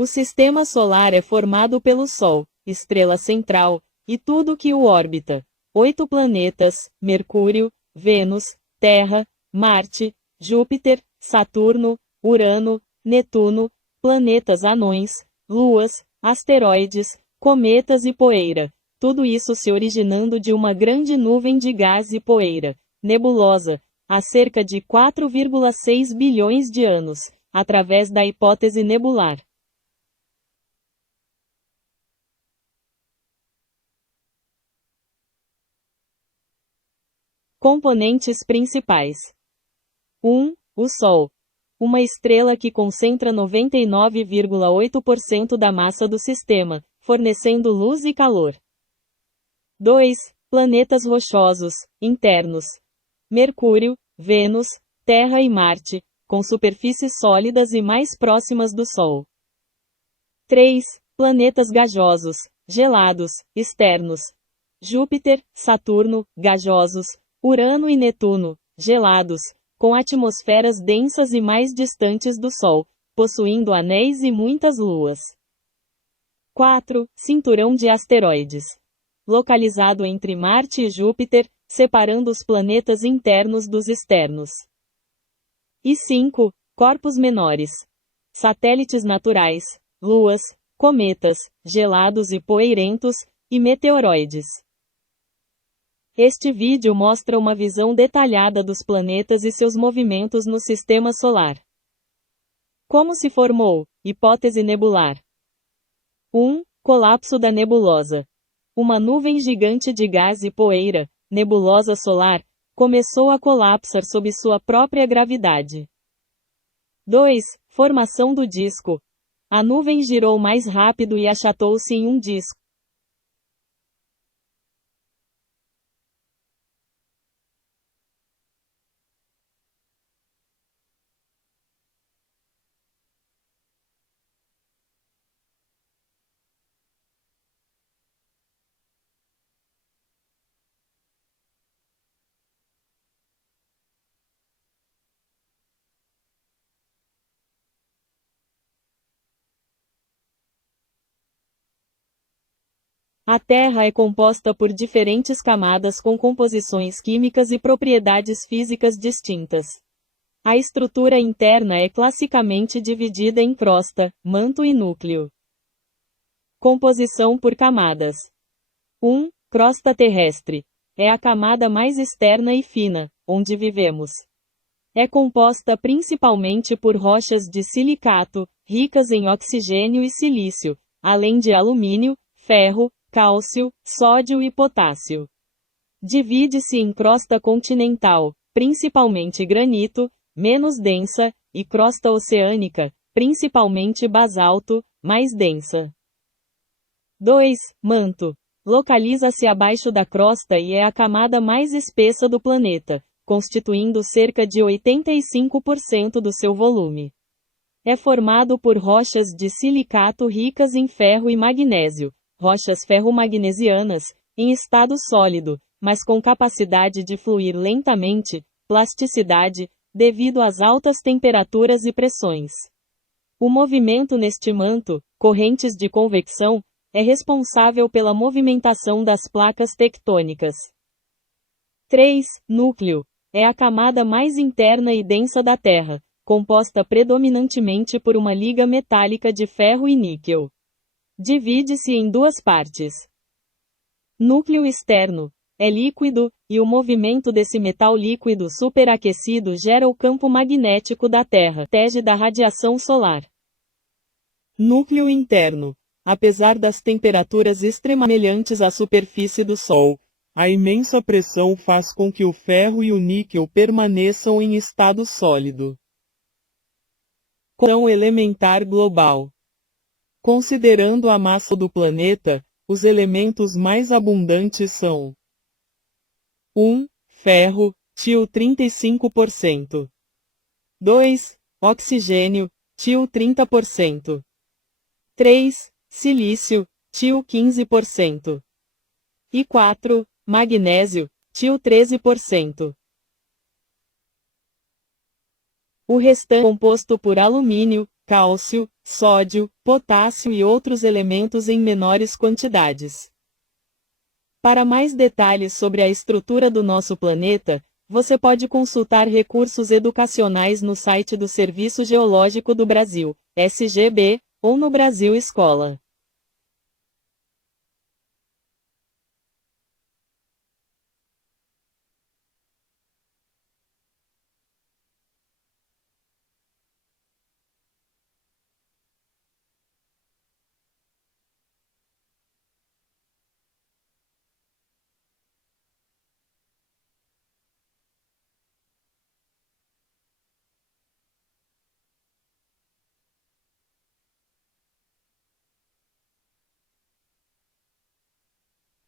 O sistema solar é formado pelo Sol, estrela central, e tudo que o orbita. 8 planetas: Mercúrio, Vênus, Terra, Marte, Júpiter, Saturno, Urano, Netuno, planetas anões, luas, asteroides, cometas e poeira. Tudo isso se originando de uma grande nuvem de gás e poeira, nebulosa, há cerca de 4,6 bilhões de anos, através da hipótese nebular. Componentes principais. 1. O Sol. Uma estrela que concentra 99,8% da massa do sistema, fornecendo luz e calor. 2. Planetas rochosos, internos. Mercúrio, Vênus, Terra e Marte, com superfícies sólidas e mais próximas do Sol. 3. Planetas gasosos, gelados, externos. Júpiter, Saturno, gasosos, Urano e Netuno, gelados, com atmosferas densas e mais distantes do Sol, possuindo anéis e muitas luas. 4. Cinturão de asteroides. Localizado entre Marte e Júpiter, separando os planetas internos dos externos. E 5. Corpos menores. Satélites naturais, luas, cometas, gelados e poeirentos, e meteoroides. Este vídeo mostra uma visão detalhada dos planetas e seus movimentos no sistema solar. Como se formou? Hipótese nebular. 1. Colapso da nebulosa. Uma nuvem gigante de gás e poeira, nebulosa solar, começou a colapsar sob sua própria gravidade. 2. Formação do disco. A nuvem girou mais rápido e achatou-se em um disco. A Terra é composta por diferentes camadas com composições químicas e propriedades físicas distintas. A estrutura interna é classicamente dividida em crosta, manto e núcleo. Composição por camadas. 1. Crosta terrestre. É a camada mais externa e fina, onde vivemos. É composta principalmente por rochas de silicato, ricas em oxigênio e silício, além de alumínio, ferro, cálcio, sódio e potássio. Divide-se em crosta continental, principalmente granito, menos densa, e crosta oceânica, principalmente basalto, mais densa. 2. Manto. Localiza-se abaixo da crosta e é a camada mais espessa do planeta, constituindo cerca de 85% do seu volume. É formado por rochas de silicato ricas em ferro e magnésio, rochas ferromagnesianas, em estado sólido, mas com capacidade de fluir lentamente, plasticidade, devido às altas temperaturas e pressões. O movimento neste manto, correntes de convecção, é responsável pela movimentação das placas tectônicas. 3. Núcleo. É a camada mais interna e densa da Terra, composta predominantemente por uma liga metálica de ferro e níquel. Divide-se em duas partes. Núcleo externo. É líquido, e o movimento desse metal líquido superaquecido gera o campo magnético da Terra, protege da radiação solar. Núcleo interno. Apesar das temperaturas extremamente semelhantes à superfície do Sol, a imensa pressão faz com que o ferro e o níquel permaneçam em estado sólido. Composição elementar global. Considerando a massa do planeta, os elementos mais abundantes são: 1. Ferro, Ti 35%. 2. Oxigênio, Ti 30%. 3. Silício, Ti 15%. E 4. Magnésio, Ti 13%. O restante é composto por alumínio, cálcio, sódio, potássio e outros elementos em menores quantidades. Para mais detalhes sobre a estrutura do nosso planeta, você pode consultar recursos educacionais no site do Serviço Geológico do Brasil, SGB, ou no Brasil Escola.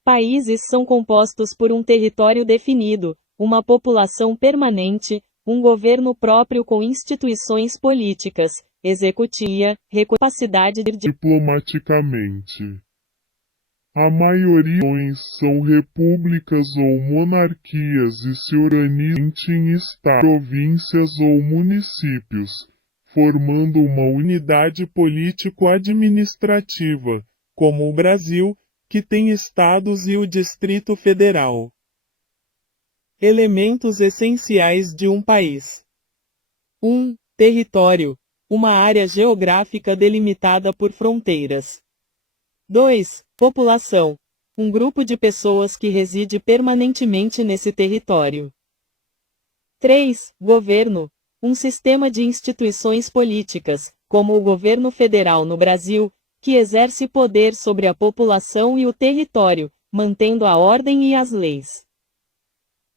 Países são compostos por um território definido, uma população permanente, um governo próprio com instituições políticas, executiva, capacidade de diplomaticamente. A maioria são repúblicas ou monarquias e se organizam em estados, províncias ou municípios, formando uma unidade político-administrativa, como o Brasil, que tem estados e o Distrito Federal. Elementos essenciais de um país. 1. Território. Uma área geográfica delimitada por fronteiras. 2. População. Um grupo de pessoas que reside permanentemente nesse território. 3. Governo. Um sistema de instituições políticas, como o governo federal no Brasil, que exerce poder sobre a população e o território, mantendo a ordem e as leis.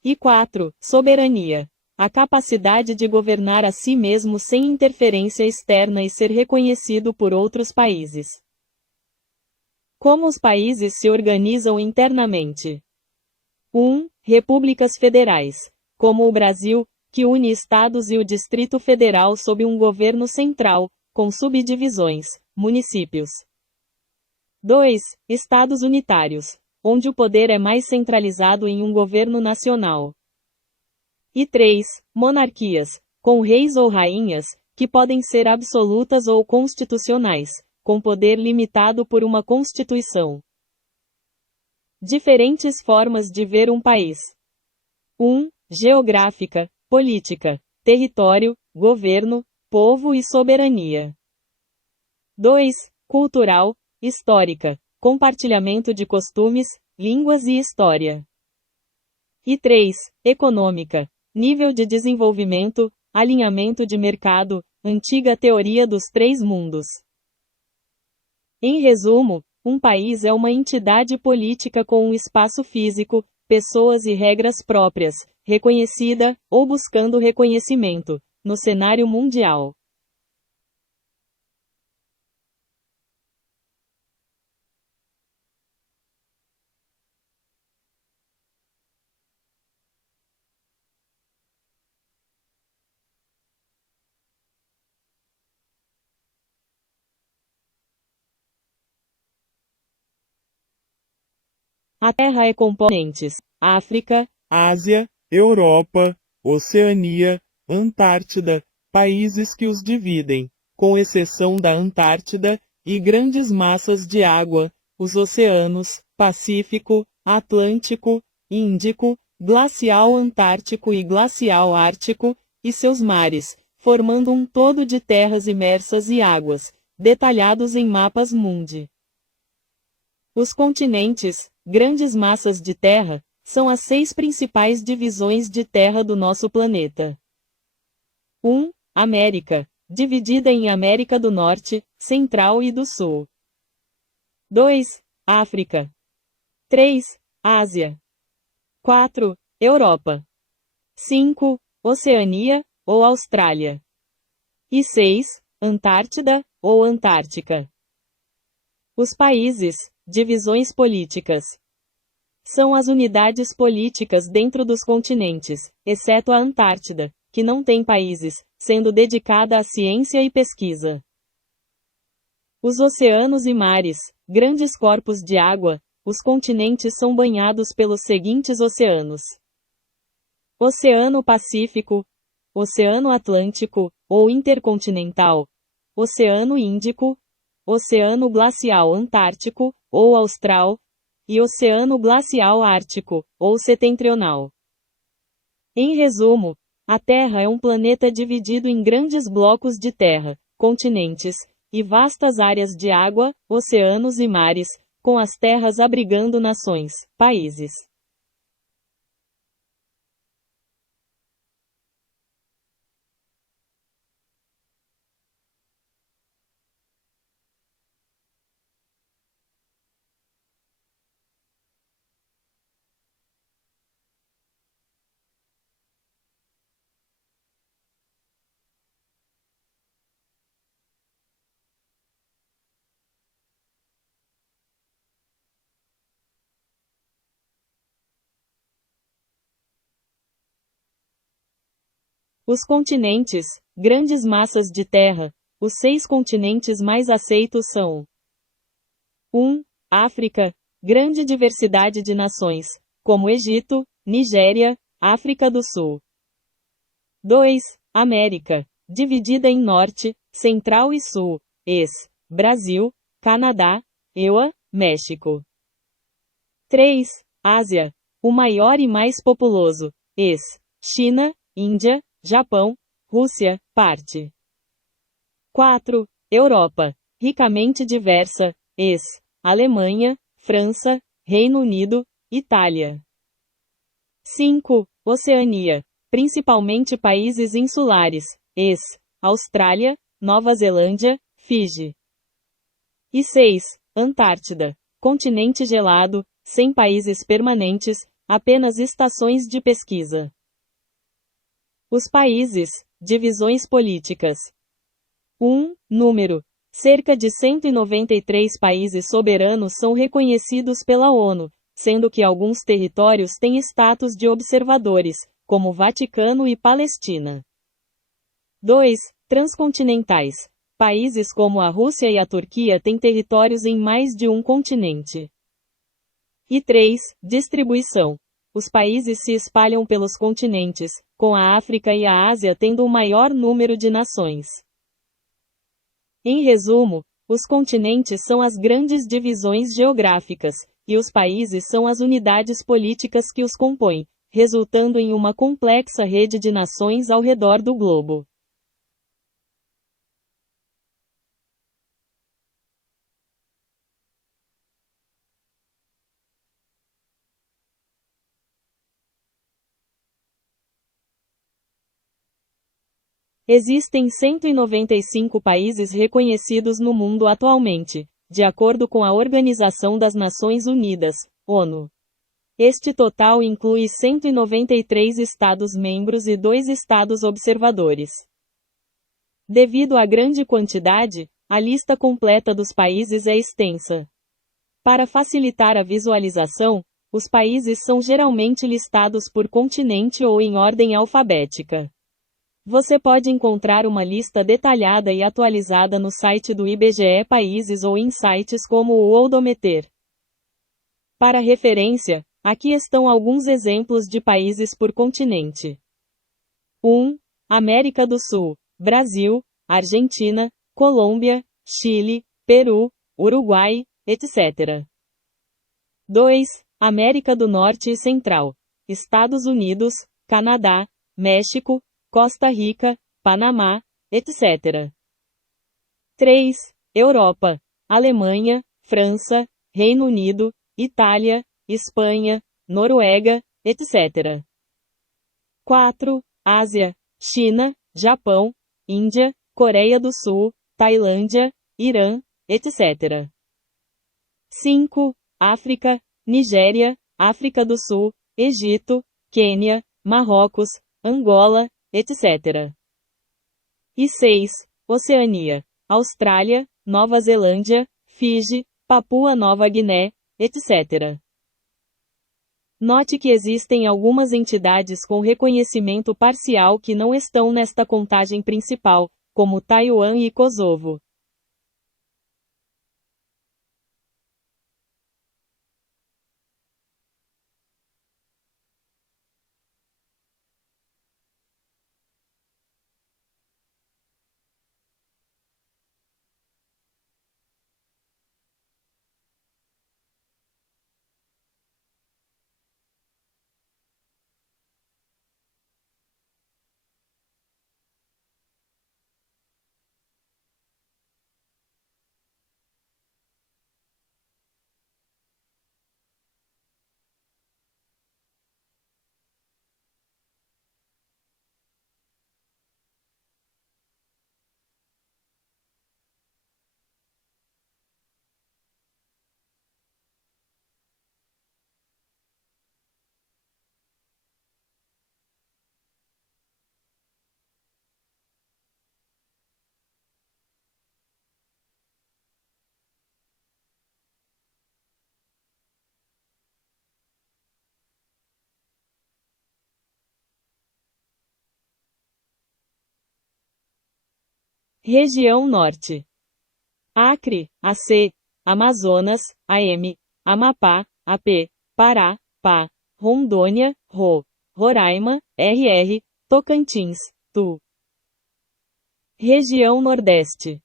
E 4. Soberania. A capacidade de governar a si mesmo sem interferência externa e ser reconhecido por outros países. Como os países se organizam internamente? 1. Repúblicas federais, como o Brasil, que une estados e o Distrito Federal sob um governo central, com subdivisões, municípios. 2. Estados unitários, onde o poder é mais centralizado em um governo nacional. E 3. Monarquias, com reis ou rainhas, que podem ser absolutas ou constitucionais, com poder limitado por uma constituição. Diferentes formas de ver um país. 1. Geográfica, política, território, governo, povo e soberania. 2. Cultural, histórica, compartilhamento de costumes, línguas e história. E 3. Econômica, nível de desenvolvimento, alinhamento de mercado, antiga teoria dos três mundos. Em resumo, um país é uma entidade política com um espaço físico, pessoas e regras próprias, reconhecida, ou buscando reconhecimento, no cenário mundial. A Terra é componentes: África, Ásia, Europa, Oceania, Antártida, países que os dividem, com exceção da Antártida, e grandes massas de água, os oceanos, Pacífico, Atlântico, Índico, Glacial Antártico e Glacial Ártico, e seus mares, formando um todo de terras imersas e águas, detalhados em mapas mundi. Os continentes, grandes massas de terra, são as 6 principais divisões de terra do nosso planeta. 1. América, dividida em América do Norte, Central e do Sul. 2. África. 3. Ásia. 4. Europa. 5. Oceania, ou Austrália. E 6. Antártida, ou Antártica. Os países, divisões políticas. São as unidades políticas dentro dos continentes, exceto a Antártida, que não tem países, sendo dedicada à ciência e pesquisa. Os oceanos e mares, grandes corpos de água, os continentes são banhados pelos seguintes oceanos: Oceano Pacífico, Oceano Atlântico, ou Intercontinental, Oceano Índico, Oceano Glacial Antártico, ou Austral, e Oceano Glacial Ártico, ou Setentrional. Em resumo, a Terra é um planeta dividido em grandes blocos de terra, continentes, e vastas áreas de água, oceanos e mares, com as terras abrigando nações, países. Os continentes, grandes massas de terra. Os 6 continentes mais aceitos são: 1. África, grande diversidade de nações, como Egito, Nigéria, África do Sul. 2. América, dividida em Norte, Central e Sul, ex. Brasil, Canadá, EUA, México. 3. Ásia, o maior e mais populoso, ex. China, Índia, Japão, Rússia, parte. 4. Europa, ricamente diversa, ex. Alemanha, França, Reino Unido, Itália. 5. Oceania, principalmente países insulares, ex. Austrália, Nova Zelândia, Fiji. E 6. Antártida, continente gelado, sem países permanentes, apenas estações de pesquisa. Os países, divisões políticas. 1. Número. Cerca de 193 países soberanos são reconhecidos pela ONU, sendo que alguns territórios têm status de observadores, como Vaticano e Palestina. 2. Transcontinentais. Países como a Rússia e a Turquia têm territórios em mais de um continente. E 3. Distribuição. Os países se espalham pelos continentes, com a África e a Ásia tendo o maior número de nações. Em resumo, os continentes são as grandes divisões geográficas, e os países são as unidades políticas que os compõem, resultando em uma complexa rede de nações ao redor do globo. Existem 195 países reconhecidos no mundo atualmente, de acordo com a Organização das Nações Unidas, ONU. Este total inclui 193 Estados-membros e 2 Estados observadores. Devido à grande quantidade, a lista completa dos países é extensa. Para facilitar a visualização, os países são geralmente listados por continente ou em ordem alfabética. Você pode encontrar uma lista detalhada e atualizada no site do IBGE Países ou em sites como o Worldometer. Para referência, aqui estão alguns exemplos de países por continente. 1. América do Sul, Brasil, Argentina, Colômbia, Chile, Peru, Uruguai, etc. 2. América do Norte e Central, Estados Unidos, Canadá, México, Costa Rica, Panamá, etc. 3. Europa, Alemanha, França, Reino Unido, Itália, Espanha, Noruega, etc. 4. Ásia, China, Japão, Índia, Coreia do Sul, Tailândia, Irã, etc. 5. África, Nigéria, África do Sul, Egito, Quênia, Marrocos, Angola, etc. E 6. Oceania, Austrália, Nova Zelândia, Fiji, Papua Nova Guiné, etc. Note que existem algumas entidades com reconhecimento parcial que não estão nesta contagem principal, como Taiwan e Kosovo. Região Norte. Acre, AC, Amazonas, AM, Amapá, AP, Pará, PA, Rondônia, RO, Roraima, RR, Tocantins, TU. Região Nordeste.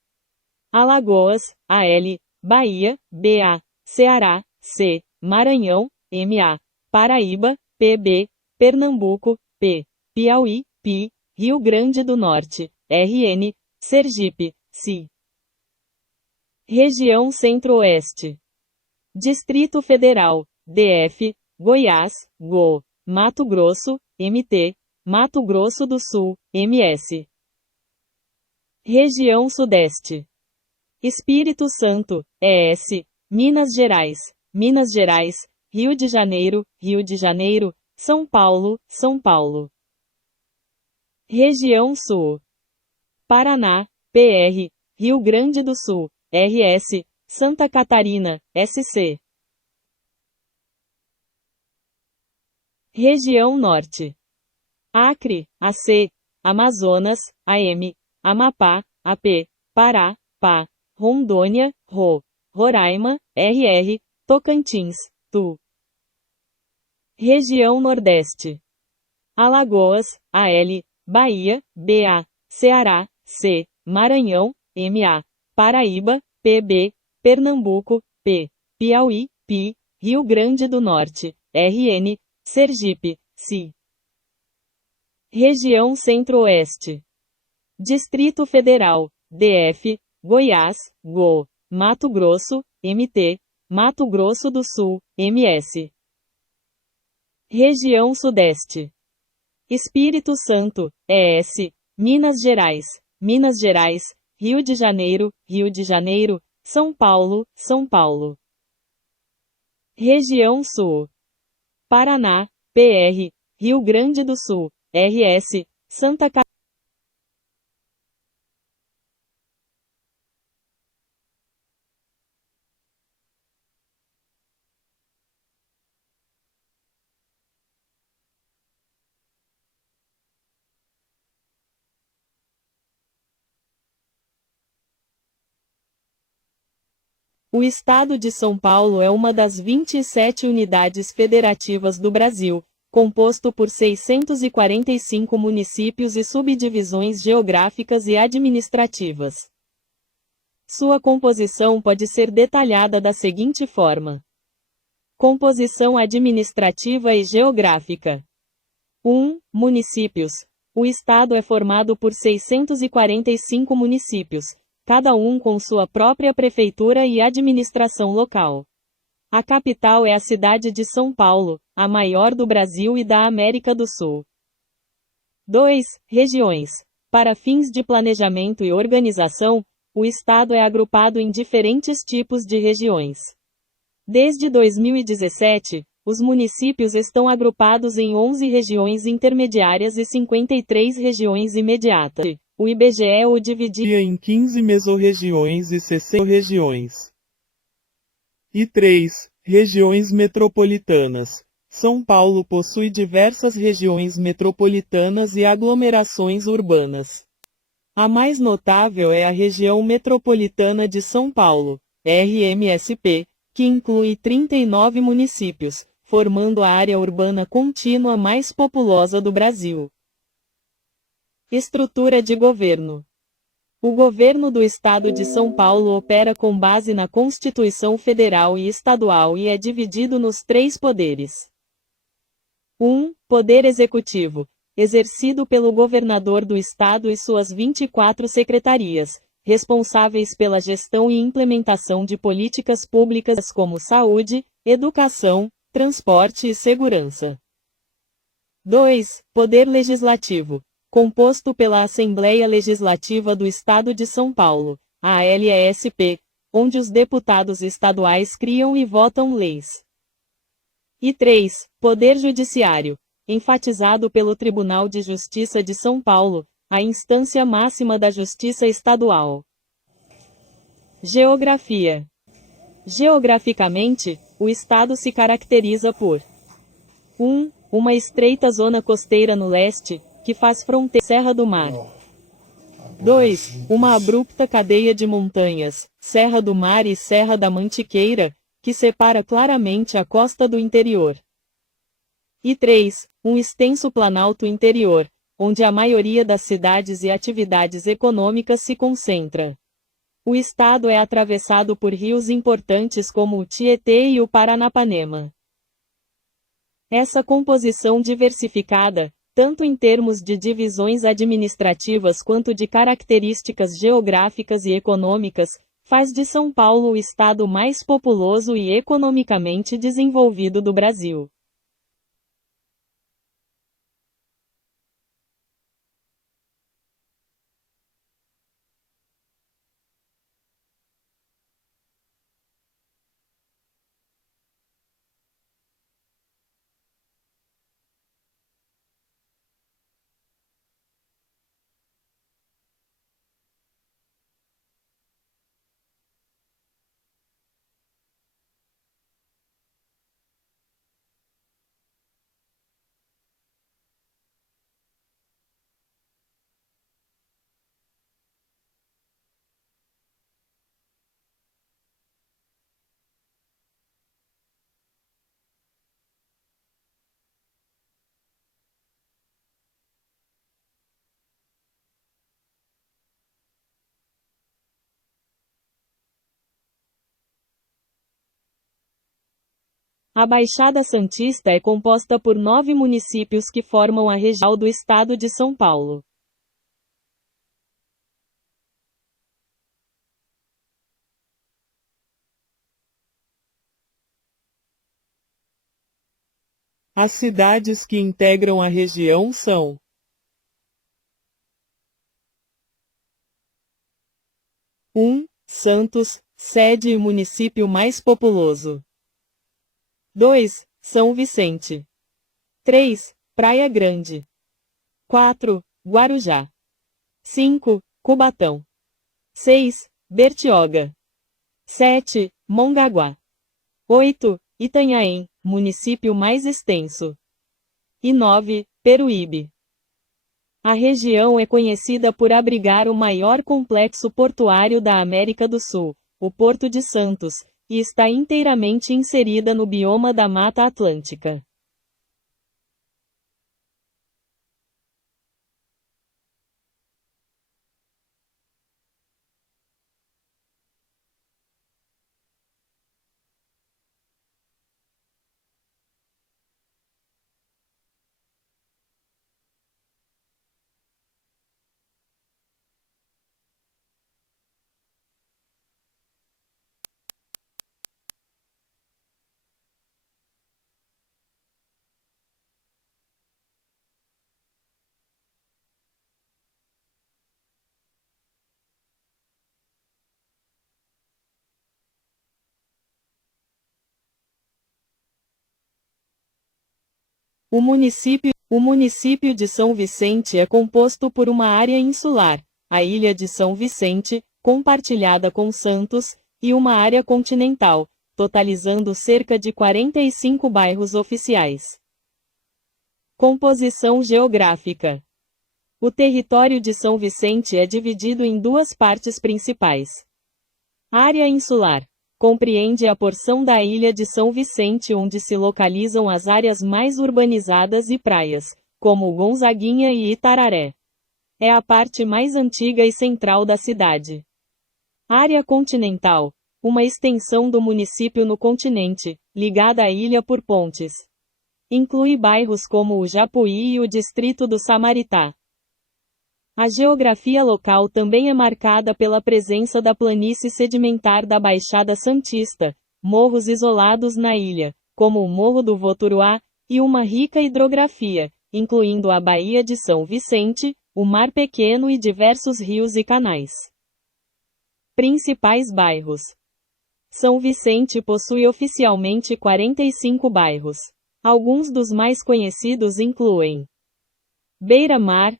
Alagoas, AL, Bahia, BA, Ceará, C, Maranhão, MA, Paraíba, PB, Pernambuco, P, Piauí, PI, Rio Grande do Norte, RN, Sergipe, CI. Região Centro-Oeste. Distrito Federal, DF, Goiás, GO, Mato Grosso, MT, Mato Grosso do Sul, MS. Região Sudeste. Espírito Santo, ES, Minas Gerais, Rio de Janeiro, São Paulo, São Paulo. Região Sul. Paraná, PR, Rio Grande do Sul, RS, Santa Catarina, SC. Região Norte. Acre, AC, Amazonas, AM, Amapá, AP, Pará, PA, Rondônia, RO, Roraima, RR, Tocantins, TU. Região Nordeste. Alagoas, AL, Bahia, BA, Ceará, C, Maranhão, MA, Paraíba, PB, Pernambuco, P, Piauí, PI, Rio Grande do Norte, RN, Sergipe, CI. Região Centro-Oeste. Distrito Federal, DF, Goiás, GO, Mato Grosso, MT, Mato Grosso do Sul, MS. Região Sudeste. Espírito Santo, ES, Minas Gerais, Rio de Janeiro, São Paulo, São Paulo. Região Sul. Paraná, PR, Rio Grande do Sul, RS, Santa Catarina. O Estado de São Paulo é uma das 27 unidades federativas do Brasil, composto por 645 municípios e subdivisões geográficas e administrativas. Sua composição pode ser detalhada da seguinte forma: composição administrativa e geográfica. 1. Municípios. O Estado é formado por 645 municípios, cada um com sua própria prefeitura e administração local. A capital é a cidade de São Paulo, a maior do Brasil e da América do Sul. 2. Regiões. Para fins de planejamento e organização, o Estado é agrupado em diferentes tipos de regiões. Desde 2017, os municípios estão agrupados em 11 regiões intermediárias e 53 regiões imediatas. O IBGE o dividia em 15 mesorregiões e 60 regiões. E 3. Regiões metropolitanas. São Paulo possui diversas regiões metropolitanas e aglomerações urbanas. A mais notável é a região metropolitana de São Paulo, RMSP, que inclui 39 municípios, formando a área urbana contínua mais populosa do Brasil. Estrutura de governo. O governo do Estado de São Paulo opera com base na Constituição Federal e Estadual e é dividido nos 3 poderes. 1. Poder Executivo, exercido pelo governador do Estado e suas 24 secretarias, responsáveis pela gestão e implementação de políticas públicas como saúde, educação, transporte e segurança. 2. Poder Legislativo, composto pela Assembleia Legislativa do Estado de São Paulo, a ALESP, onde os deputados estaduais criam e votam leis. E 3. Poder Judiciário, enfatizado pelo Tribunal de Justiça de São Paulo, a instância máxima da Justiça Estadual. Geografia. Geograficamente, o Estado se caracteriza por 1. Uma estreita zona costeira no leste, que faz fronteira com a Serra do Mar. 2. Uma abrupta cadeia de montanhas, Serra do Mar e Serra da Mantiqueira, que separa claramente a costa do interior. E 3. Um extenso planalto interior, onde a maioria das cidades e atividades econômicas se concentra. O estado é atravessado por rios importantes como o Tietê e o Paranapanema. Essa composição diversificada, tanto em termos de divisões administrativas quanto de características geográficas e econômicas, faz de São Paulo o estado mais populoso e economicamente desenvolvido do Brasil. A Baixada Santista é composta por 9 municípios que formam a região do estado de São Paulo. As cidades que integram a região são: 1. Santos, sede e município mais populoso. 2. São Vicente. 3. Praia Grande. 4. Guarujá. 5. Cubatão. 6. Bertioga. 7. Mongaguá. 8. Itanhaém, município mais extenso. E 9. Peruíbe. A região é conhecida por abrigar o maior complexo portuário da América do Sul, o Porto de Santos, e está inteiramente inserida no bioma da Mata Atlântica. O município de São Vicente é composto por uma área insular, a ilha de São Vicente, compartilhada com Santos, e uma área continental, totalizando cerca de 45 bairros oficiais. Composição geográfica. O território de São Vicente é dividido em duas partes principais. Área insular. Compreende a porção da ilha de São Vicente onde se localizam as áreas mais urbanizadas e praias, como Gonzaguinha e Itararé. É a parte mais antiga e central da cidade. Área continental. Uma extensão do município no continente, ligada à ilha por pontes. Inclui bairros como o Japuí e o distrito do Samaritá. A geografia local também é marcada pela presença da planície sedimentar da Baixada Santista, morros isolados na ilha, como o Morro do Voturuá, e uma rica hidrografia, incluindo a Baía de São Vicente, o Mar Pequeno e diversos rios e canais. Principais bairros. São Vicente possui oficialmente 45 bairros. Alguns dos mais conhecidos incluem Beira-Mar,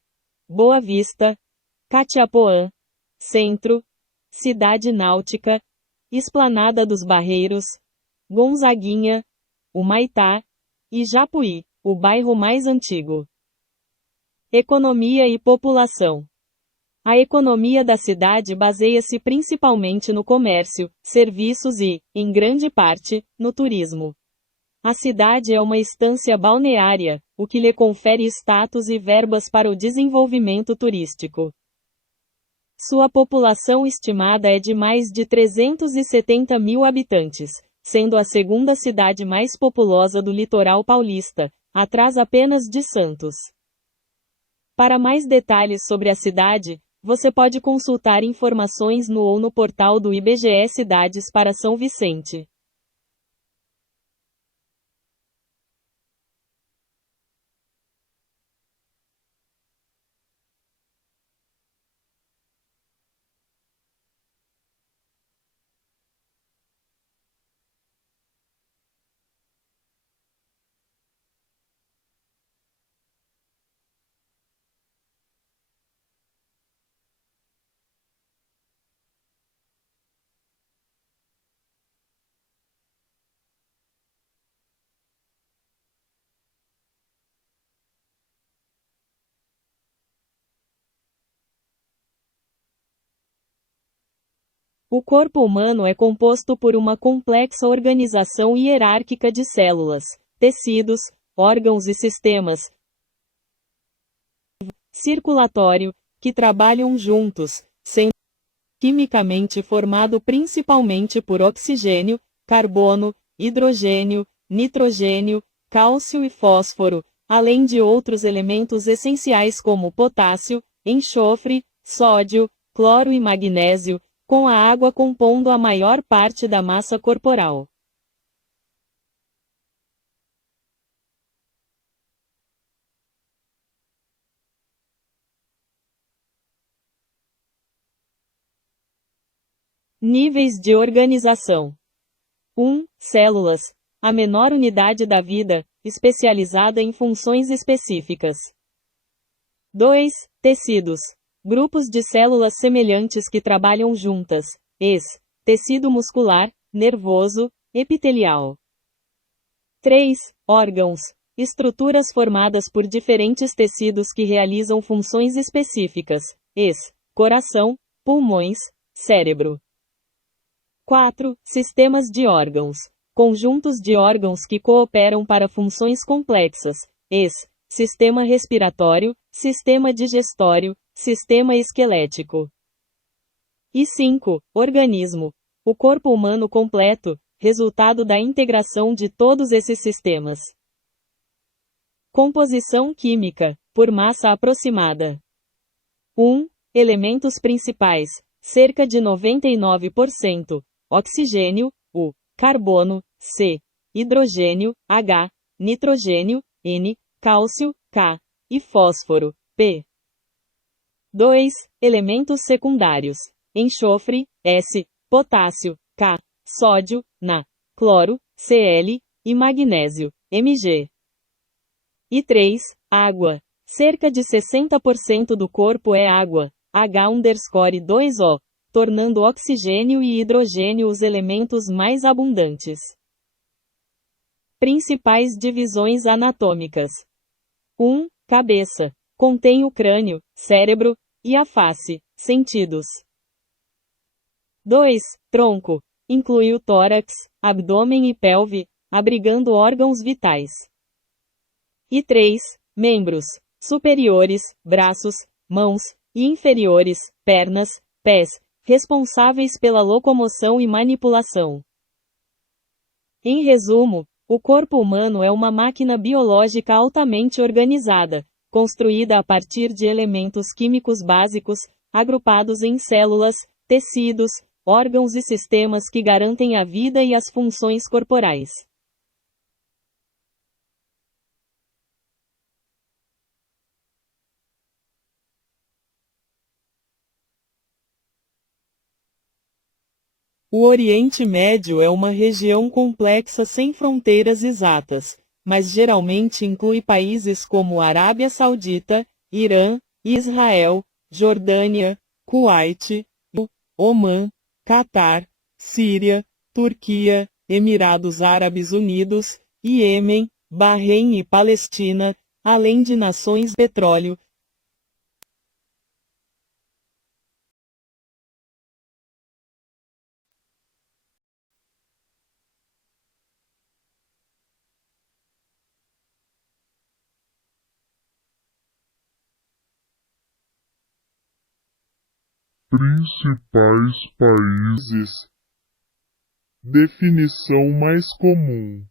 Boa Vista, Catiapoã, Centro, Cidade Náutica, Esplanada dos Barreiros, Gonzaguinha, Humaitá e Japuí, o bairro mais antigo. Economia e população. A economia da cidade baseia-se principalmente no comércio, serviços e, em grande parte, no turismo. A cidade é uma estância balneária, o que lhe confere status e verbas para o desenvolvimento turístico. Sua população estimada é de mais de 370 mil habitantes, sendo a segunda cidade mais populosa do litoral paulista, atrás apenas de Santos. Para mais detalhes sobre a cidade, você pode consultar informações no ou no portal do IBGE Cidades para São Vicente. O corpo humano é composto por uma complexa organização hierárquica de células, tecidos, órgãos e sistemas circulatório, que trabalham juntos, sendo quimicamente formado principalmente por oxigênio, carbono, hidrogênio, nitrogênio, cálcio e fósforo, além de outros elementos essenciais como potássio, enxofre, sódio, cloro e magnésio, com a água compondo a maior parte da massa corporal. Níveis de organização. 1. Células. A menor unidade da vida, especializada em funções específicas. 2. Tecidos. Grupos de células semelhantes que trabalham juntas. Tecido muscular, nervoso, epitelial. 3. Órgãos. Estruturas formadas por diferentes tecidos que realizam funções específicas. Coração, pulmões, cérebro. 4. Sistemas de órgãos. Conjuntos de órgãos que cooperam para funções complexas. Sistema respiratório, sistema digestório, sistema esquelético. E 5. Organismo. O corpo humano completo, resultado da integração de todos esses sistemas. Composição química, por massa aproximada. 1. Elementos principais, cerca de 99%. Oxigênio, U. Carbono, C. Hidrogênio, H. Nitrogênio, N. Cálcio, K. E fósforo, P. 2. Elementos secundários. Enxofre, S. Potássio, K. Sódio, Na. Cloro, Cl. E magnésio, Mg. E 3. Água. Cerca de 60% do corpo é água, H_2O, tornando oxigênio e hidrogênio os elementos mais abundantes. Principais divisões anatômicas. 1. Cabeça. Contém o crânio, cérebro, e a face, sentidos. 2. Tronco. Inclui o tórax, abdômen e pelve, abrigando órgãos vitais. E 3. Membros. Superiores, braços, mãos, e inferiores, pernas, pés, responsáveis pela locomoção e manipulação. Em resumo, o corpo humano é uma máquina biológica altamente organizada, construída a partir de elementos químicos básicos, agrupados em células, tecidos, órgãos e sistemas que garantem a vida e as funções corporais. O Oriente Médio é uma região complexa sem fronteiras exatas, mas geralmente inclui países como Arábia Saudita, Irã, Israel, Jordânia, Kuwait, Omã, Catar, Síria, Turquia, Emirados Árabes Unidos, Iêmen, Bahrein e Palestina, além de nações petróleo, Principais países. Definição mais comum.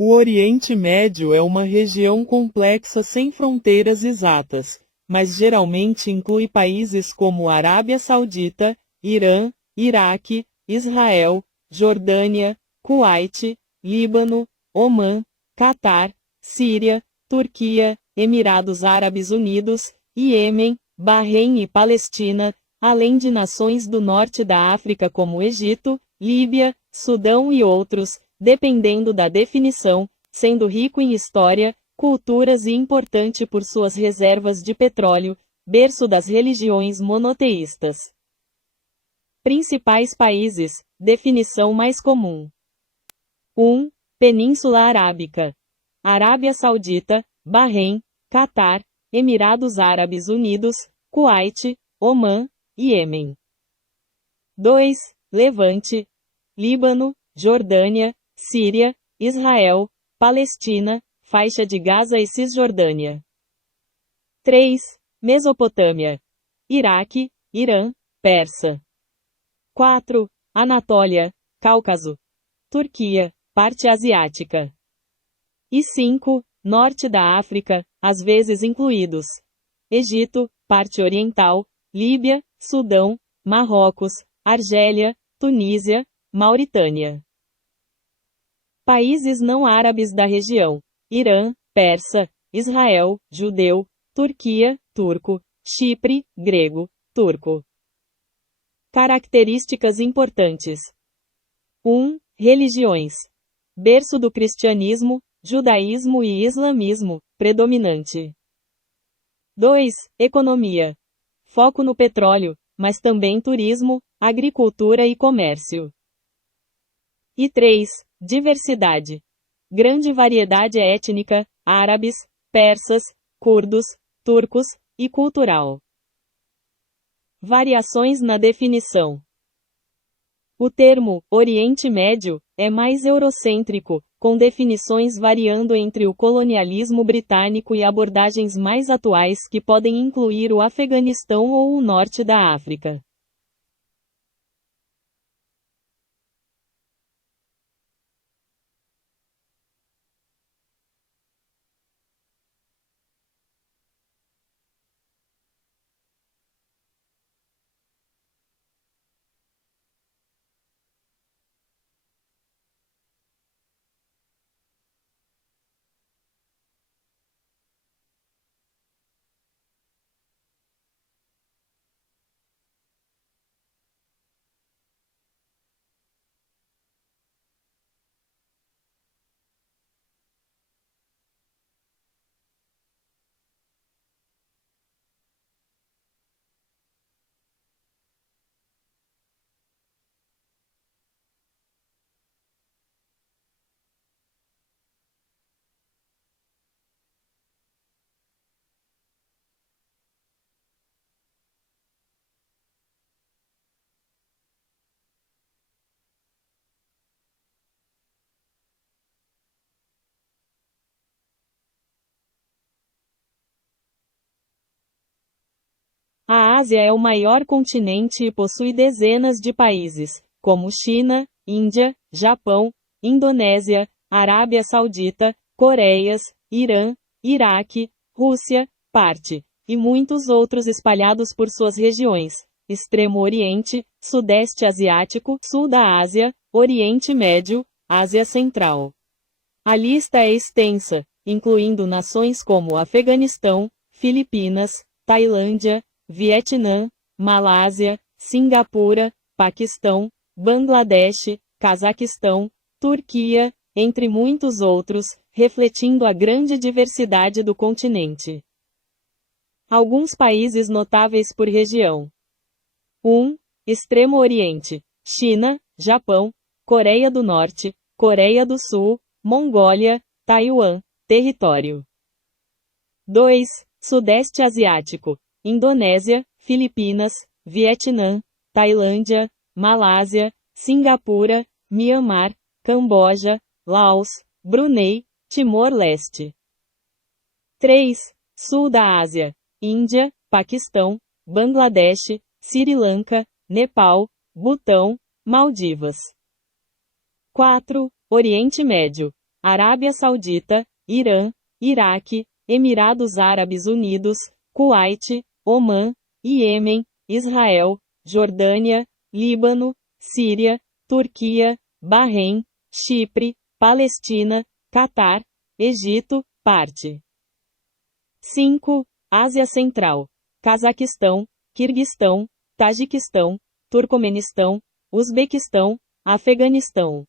O Oriente Médio é uma região complexa sem fronteiras exatas, mas geralmente inclui países como Arábia Saudita, Irã, Iraque, Israel, Jordânia, Kuwait, Líbano, Omã, Catar, Síria, Turquia, Emirados Árabes Unidos, Iêmen, Bahrein e Palestina, além de nações do norte da África como Egito, Líbia, Sudão e outros, dependendo da definição, sendo rico em história, culturas e importante por suas reservas de petróleo, berço das religiões monoteístas. Principais países, definição mais comum. 1. Península Arábica. Arábia Saudita, Bahrein, Catar, Emirados Árabes Unidos, Kuwait, Omã, Iêmen. 2. Levante. Líbano, Jordânia, Síria, Israel, Palestina, Faixa de Gaza e Cisjordânia. 3. Mesopotâmia. Iraque, Irã, Pérsia. 4. Anatólia, Cáucaso. Turquia, parte asiática. E 5. Norte da África, às vezes incluídos. Egito, parte oriental, Líbia, Sudão, Marrocos, Argélia, Tunísia, Mauritânia. Países não árabes da região: Irã, persa, Israel, judeu, Turquia, turco, Chipre, grego, turco. Características importantes. 1. Religiões. Berço do cristianismo, judaísmo e islamismo, predominante. 2. Economia. Foco no petróleo, mas também turismo, agricultura e comércio. E 3. Diversidade. Grande variedade étnica, árabes, persas, curdos, turcos, e cultural. Variações na definição. O termo Oriente Médio é mais eurocêntrico, com definições variando entre o colonialismo britânico e abordagens mais atuais que podem incluir o Afeganistão ou o norte da África. A Ásia é o maior continente e possui dezenas de países, como China, Índia, Japão, Indonésia, Arábia Saudita, Coreias, Irã, Iraque, Rússia, parte, e muitos outros espalhados por suas regiões: Extremo Oriente, Sudeste Asiático, Sul da Ásia, Oriente Médio, Ásia Central. A lista é extensa, incluindo nações como Afeganistão, Filipinas, Tailândia, Vietnã, Malásia, Singapura, Paquistão, Bangladesh, Cazaquistão, Turquia, entre muitos outros, refletindo a grande diversidade do continente. Alguns países notáveis por região. 1. Extremo Oriente: China, Japão, Coreia do Norte, Coreia do Sul, Mongólia, Taiwan, território. 2. Sudeste Asiático: Indonésia, Filipinas, Vietnã, Tailândia, Malásia, Singapura, Mianmar, Camboja, Laos, Brunei, Timor-Leste. 3. Sul da Ásia: Índia, Paquistão, Bangladesh, Sri Lanka, Nepal, Butão, Maldivas. 4. Oriente Médio: Arábia Saudita, Irã, Iraque, Emirados Árabes Unidos, Kuwait, Omã, Iêmen, Israel, Jordânia, Líbano, Síria, Turquia, Bahrein, Chipre, Palestina, Catar, Egito, parte. 5. Ásia Central: Cazaquistão, Quirguistão, Tajiquistão, Turcomenistão, Uzbequistão, Afeganistão.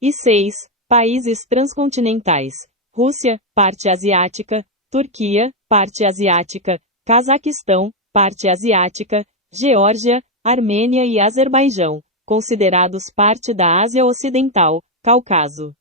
E 6. Países transcontinentais: Rússia, parte asiática, Turquia, parte asiática, Cazaquistão, parte asiática, Geórgia, Armênia e Azerbaijão, considerados parte da Ásia Ocidental, Cáucaso.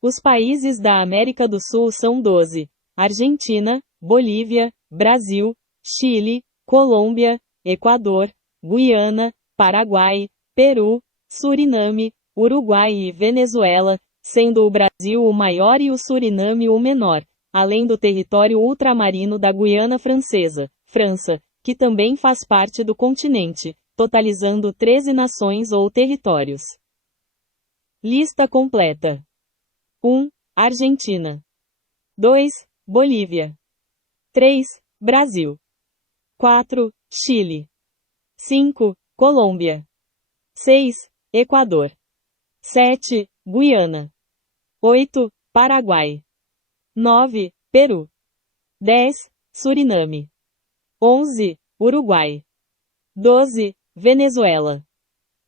Os países da América do Sul são 12: Argentina, Bolívia, Brasil, Chile, Colômbia, Equador, Guiana, Paraguai, Peru, Suriname, Uruguai e Venezuela, sendo o Brasil o maior e o Suriname o menor, além do território ultramarino da Guiana Francesa, França, que também faz parte do continente, totalizando 13 nações ou territórios. Lista completa. 1. Argentina. 2. Bolívia. 3. Brasil. 4. Chile. 5. Colômbia. 6. Equador. 7. Guiana. 8. Paraguai. 9. Peru. 10. Suriname. 11. Uruguai. 12. Venezuela.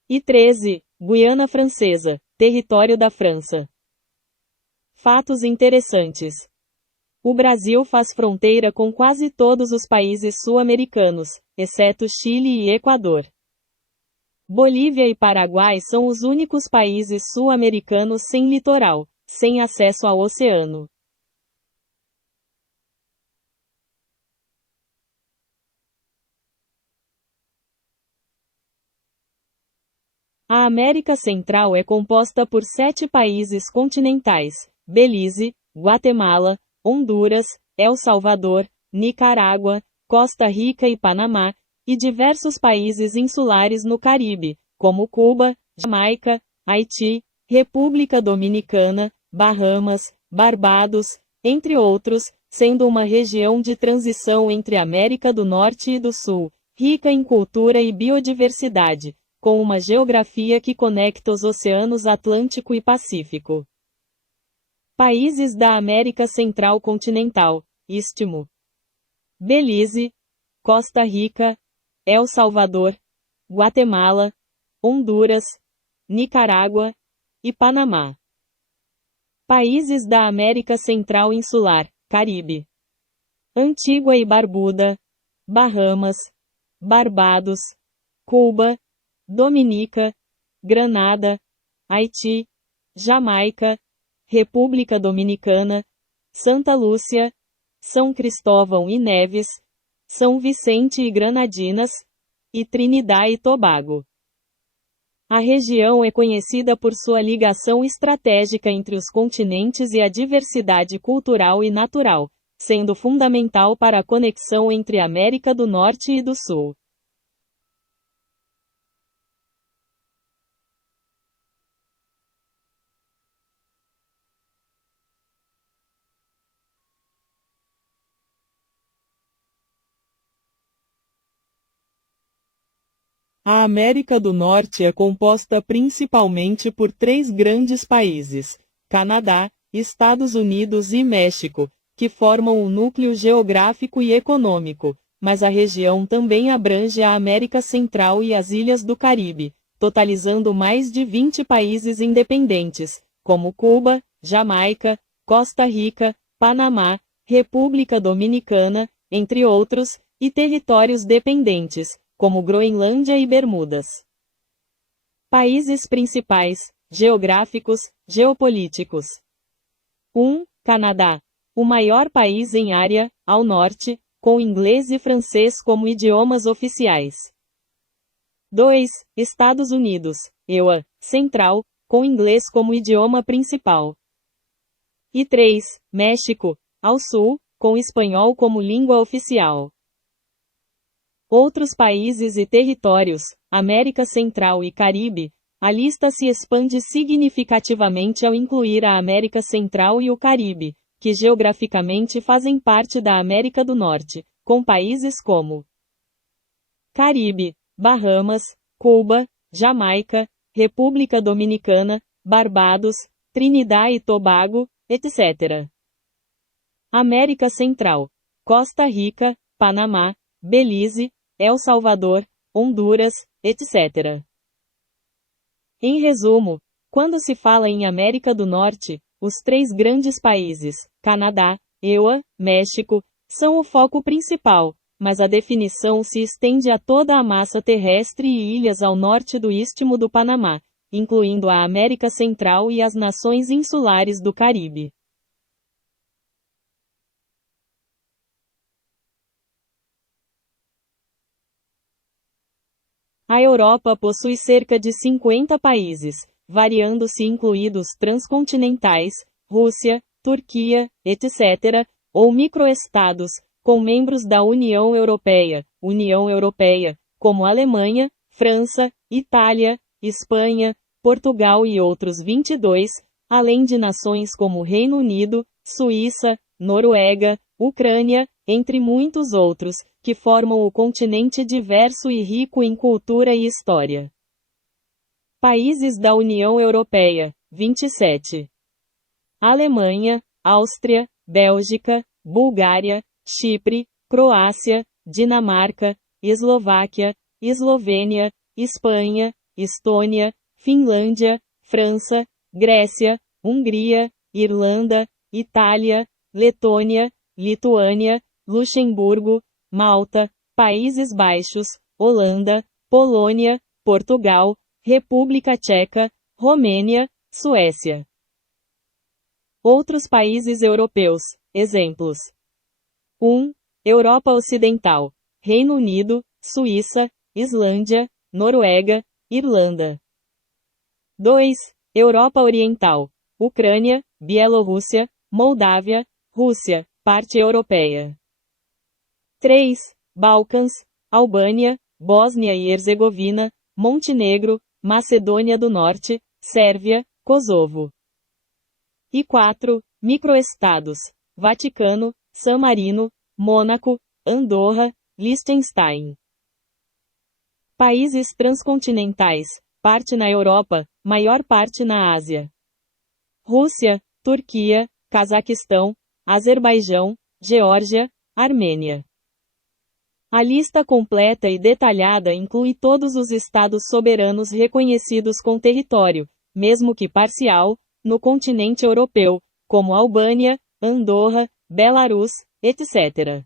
E 13. Guiana Francesa, território da França. Fatos interessantes. O Brasil faz fronteira com quase todos os países sul-americanos, exceto Chile e Equador. Bolívia e Paraguai são os únicos países sul-americanos sem litoral, sem acesso ao oceano. A América Central é composta por 7 países continentais: Belize, Guatemala, Honduras, El Salvador, Nicarágua, Costa Rica e Panamá, e diversos países insulares no Caribe, como Cuba, Jamaica, Haiti, República Dominicana, Bahamas, Barbados, entre outros, sendo uma região de transição entre América do Norte e do Sul, rica em cultura e biodiversidade, com uma geografia que conecta os oceanos Atlântico e Pacífico. Países da América Central Continental: Istmo, Belize, Costa Rica, El Salvador, Guatemala, Honduras, Nicarágua e Panamá. Países da América Central Insular, Caribe: Antígua e Barbuda, Bahamas, Barbados, Cuba, Dominica, Granada, Haiti, Jamaica, República Dominicana, Santa Lúcia, São Cristóvão e Neves, São Vicente e Granadinas, e Trinidad e Tobago. A região é conhecida por sua ligação estratégica entre os continentes e a diversidade cultural e natural, sendo fundamental para a conexão entre a América do Norte e do Sul. A América do Norte é composta principalmente por 3 grandes países: Canadá, Estados Unidos e México, que formam um núcleo geográfico e econômico, mas a região também abrange a América Central e as ilhas do Caribe, totalizando mais de 20 países independentes, como Cuba, Jamaica, Costa Rica, Panamá, República Dominicana, entre outros, e territórios dependentes, como Groenlândia e Bermudas. Países principais, geográficos, geopolíticos. 1. Canadá. O maior país em área, ao norte, com inglês e francês como idiomas oficiais. 2. Estados Unidos. EUA. Central, com inglês como idioma principal. E 3. México. Ao sul, com espanhol como língua oficial. Outros países e territórios, América Central e Caribe, a lista se expande significativamente ao incluir a América Central e o Caribe, que geograficamente fazem parte da América do Norte, com países como Caribe, Bahamas, Cuba, Jamaica, República Dominicana, Barbados, Trinidad e Tobago, etc. América Central, Costa Rica, Panamá, Belize, El Salvador, Honduras, etc. Em resumo, quando se fala em América do Norte, os 3 grandes países, Canadá, EUA, México, são o foco principal, mas a definição se estende a toda a massa terrestre e ilhas ao norte do Istmo do Panamá, incluindo a América Central e as nações insulares do Caribe. A Europa possui cerca de 50 países, variando se incluídos transcontinentais, Rússia, Turquia, etc., ou microestados, com membros da União Europeia, como Alemanha, França, Itália, Espanha, Portugal e outros 22, além de nações como Reino Unido, Suíça, Noruega, Ucrânia, entre muitos outros, que formam o continente diverso e rico em cultura e história. Países da União Europeia, 27. Alemanha, Áustria, Bélgica, Bulgária, Chipre, Croácia, Dinamarca, Eslováquia, Eslovênia, Espanha, Estônia, Finlândia, França, Grécia, Hungria, Irlanda, Itália, Letônia, Lituânia, Luxemburgo, Malta, Países Baixos, Holanda, Polônia, Portugal, República Tcheca, Romênia, Suécia. Outros países europeus, exemplos. 1. Europa Ocidental, Reino Unido, Suíça, Islândia, Noruega, Irlanda. 2. Europa Oriental, Ucrânia, Bielorrússia, Moldávia, Rússia, parte europeia. 3. Balcãs, Albânia, Bósnia e Herzegovina, Montenegro, Macedônia do Norte, Sérvia, Kosovo. E 4. Microestados, Vaticano, San Marino, Mônaco, Andorra, Liechtenstein. Países transcontinentais, parte na Europa, maior parte na Ásia. Rússia, Turquia, Cazaquistão, Azerbaijão, Geórgia, Armênia. A lista completa e detalhada inclui todos os estados soberanos reconhecidos com território, mesmo que parcial, no continente europeu, como Albânia, Andorra, Belarus, etc.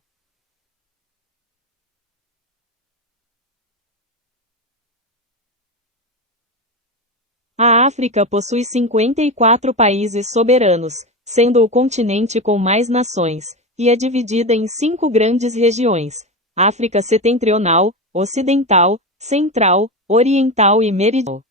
A África possui 54 países soberanos, sendo o continente com mais nações, e é dividida em 5 grandes regiões: África Setentrional, Ocidental, Central, Oriental e Meridional.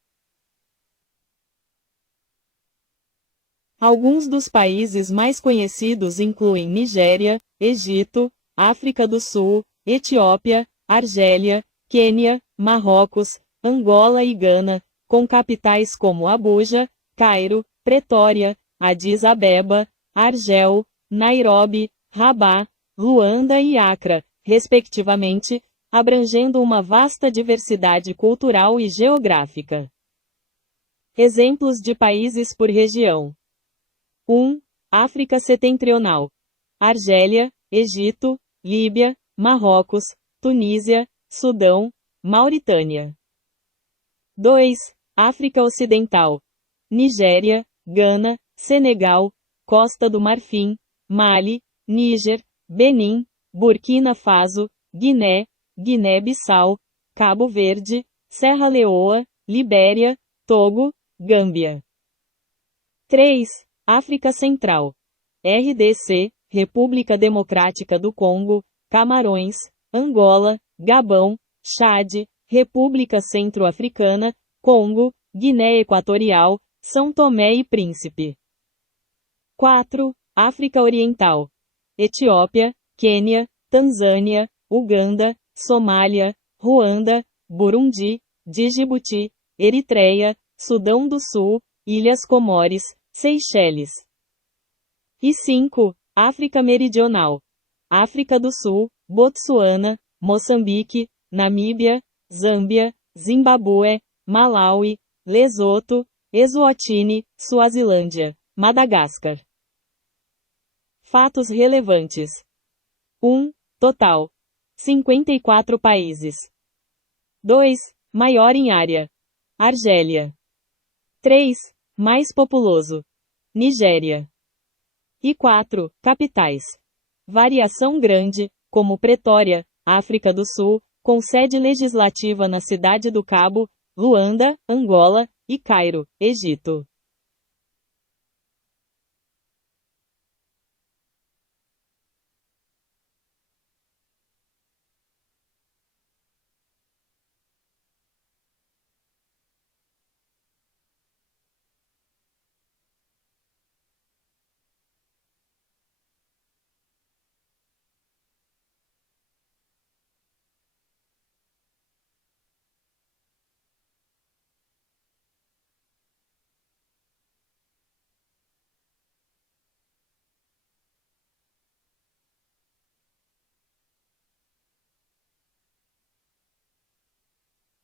Alguns dos países mais conhecidos incluem Nigéria, Egito, África do Sul, Etiópia, Argélia, Quênia, Marrocos, Angola e Gana, com capitais como Abuja, Cairo, Pretória, Addis Abeba, Argel, Nairobi, Rabat, Luanda e Accra, respectivamente, abrangendo uma vasta diversidade cultural e geográfica. Exemplos de países por região: 1. África Setentrional: Argélia, Egito, Líbia, Marrocos, Tunísia, Sudão, Mauritânia. 2. África Ocidental: Nigéria, Gana, Senegal, Costa do Marfim, Mali, Níger, Benin, Burkina Faso, Guiné, Guiné-Bissau, Cabo Verde, Serra Leoa, Libéria, Togo, Gâmbia. 3. África Central: RDC, República Democrática do Congo, Camarões, Angola, Gabão, Chade, República Centro-Africana, Congo, Guiné Equatorial, São Tomé e Príncipe. 4. África Oriental: Etiópia, Quênia, Tanzânia, Uganda, Somália, Ruanda, Burundi, Djibouti, Eritreia, Sudão do Sul, Ilhas Comores, Seychelles. E 5. África Meridional: África do Sul, Botsuana, Moçambique, Namíbia, Zâmbia, Zimbabue, Malawi, Lesoto, Eswatini, Suazilândia, Madagascar. Fatos relevantes: 1. Total: 54 países. 2. Maior em área: Argélia. 3. Mais populoso: Nigéria. E 4. Capitais: variação grande, como Pretória, África do Sul, com sede legislativa na Cidade do Cabo, Luanda, Angola, e Cairo, Egito.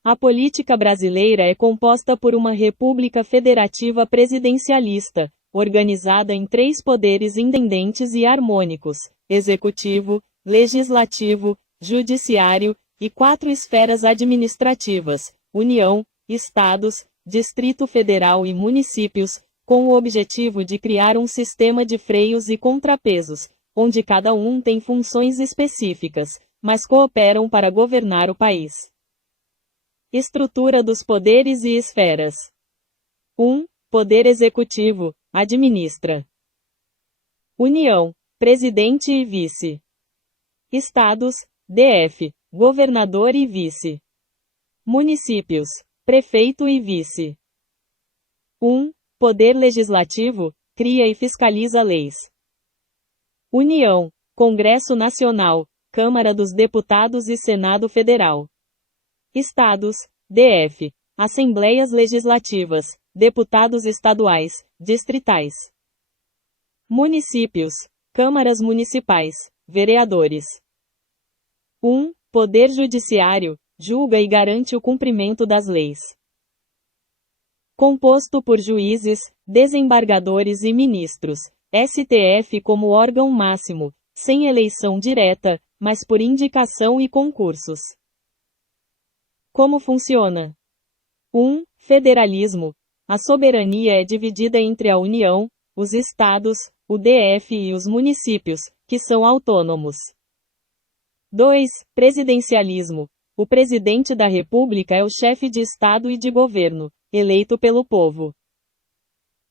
A política brasileira é composta por uma república federativa presidencialista, organizada em 3 poderes independentes e harmônicos: executivo, legislativo, judiciário, e 4 esferas administrativas: União, Estados, Distrito Federal e municípios, com o objetivo de criar um sistema de freios e contrapesos, onde cada um tem funções específicas, mas cooperam para governar o país. Estrutura dos poderes e esferas. 1. Poder Executivo, administra. União, Presidente e Vice. Estados, DF, Governador e Vice. Municípios, Prefeito e Vice. 1. Poder Legislativo, cria e fiscaliza leis. União, Congresso Nacional, Câmara dos Deputados e Senado Federal. Estados, DF, Assembleias Legislativas, Deputados Estaduais, Distritais. Municípios, Câmaras Municipais, Vereadores. 1. Poder Judiciário, julga e garante o cumprimento das leis. Composto por juízes, desembargadores e ministros, STF como órgão máximo, sem eleição direta, mas por indicação e concursos. Como funciona? 1. Federalismo. A soberania é dividida entre a União, os Estados, o DF e os municípios, que são autônomos. 2. Presidencialismo. O presidente da República é o chefe de Estado e de governo, eleito pelo povo.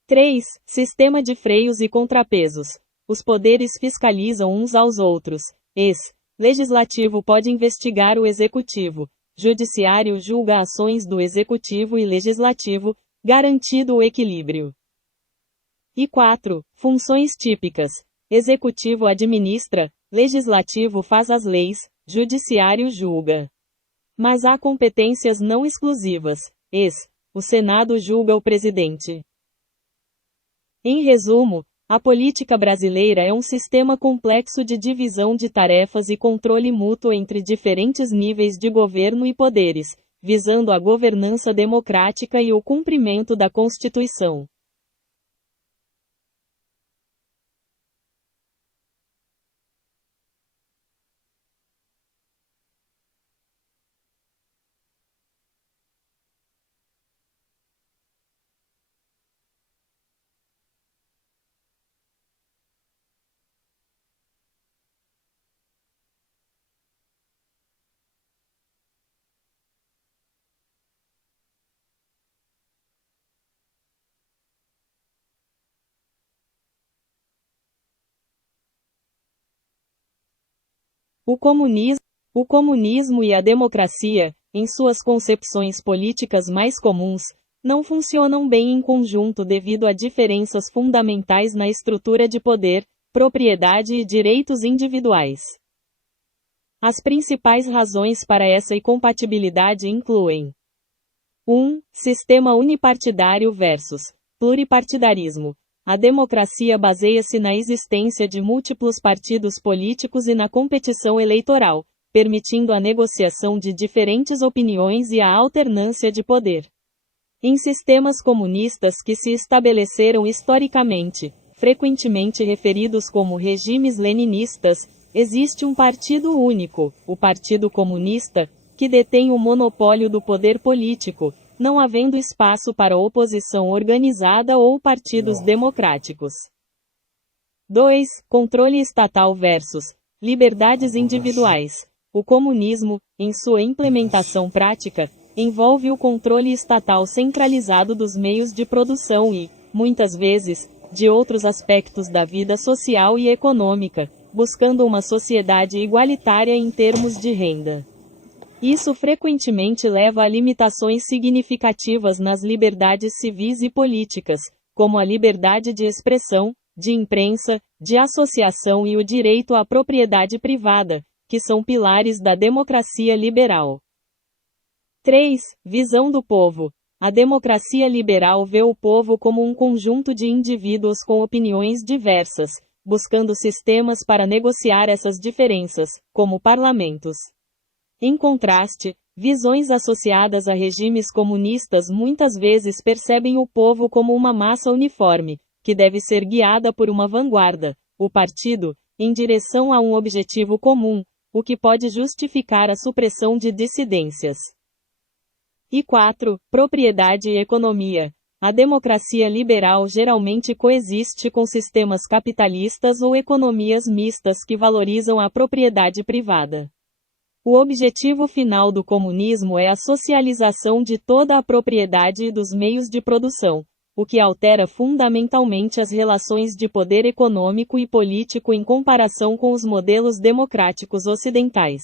3. Sistema de freios e contrapesos. os poderes fiscalizam uns aos outros. Legislativo pode investigar o executivo. Judiciário julga ações do executivo e legislativo, garantido o equilíbrio. E 4. Funções típicas. Executivo administra, legislativo faz as leis, judiciário julga. Mas há competências não exclusivas. O Senado julga o presidente. Em resumo, a política brasileira é um sistema complexo de divisão de tarefas e controle mútuo entre diferentes níveis de governo e poderes, visando a governança democrática e o cumprimento da Constituição. O comunismo e a democracia, em suas concepções políticas mais comuns, não funcionam bem em conjunto devido a diferenças fundamentais na estrutura de poder, propriedade e direitos individuais. As principais razões para essa incompatibilidade incluem: 1. Sistema unipartidário versus pluripartidarismo. A democracia baseia-se na existência de múltiplos partidos políticos e na competição eleitoral, permitindo a negociação de diferentes opiniões e a alternância de poder. Em sistemas comunistas que se estabeleceram historicamente, frequentemente referidos como regimes leninistas, existe um partido único, o Partido Comunista, que detém o monopólio do poder político, não havendo espaço para oposição organizada ou partidos democráticos. 2. Controle estatal versus liberdades individuais. O comunismo, em sua implementação prática, envolve o controle estatal centralizado dos meios de produção e, muitas vezes, de outros aspectos da vida social e econômica, buscando uma sociedade igualitária em termos de renda. Isso frequentemente leva a limitações significativas nas liberdades civis e políticas, como a liberdade de expressão, de imprensa, de associação e o direito à propriedade privada, que são pilares da democracia liberal. 3. Visão do povo. A democracia liberal vê o povo como um conjunto de indivíduos com opiniões diversas, buscando sistemas para negociar essas diferenças, como parlamentos. Em contraste, visões associadas a regimes comunistas muitas vezes percebem o povo como uma massa uniforme, que deve ser guiada por uma vanguarda, o partido, em direção a um objetivo comum, o que pode justificar a supressão de dissidências. E 4. Propriedade e economia. A democracia liberal geralmente coexiste com sistemas capitalistas ou economias mistas que valorizam a propriedade privada. O objetivo final do comunismo é a socialização de toda a propriedade e dos meios de produção, o que altera fundamentalmente as relações de poder econômico e político em comparação com os modelos democráticos ocidentais.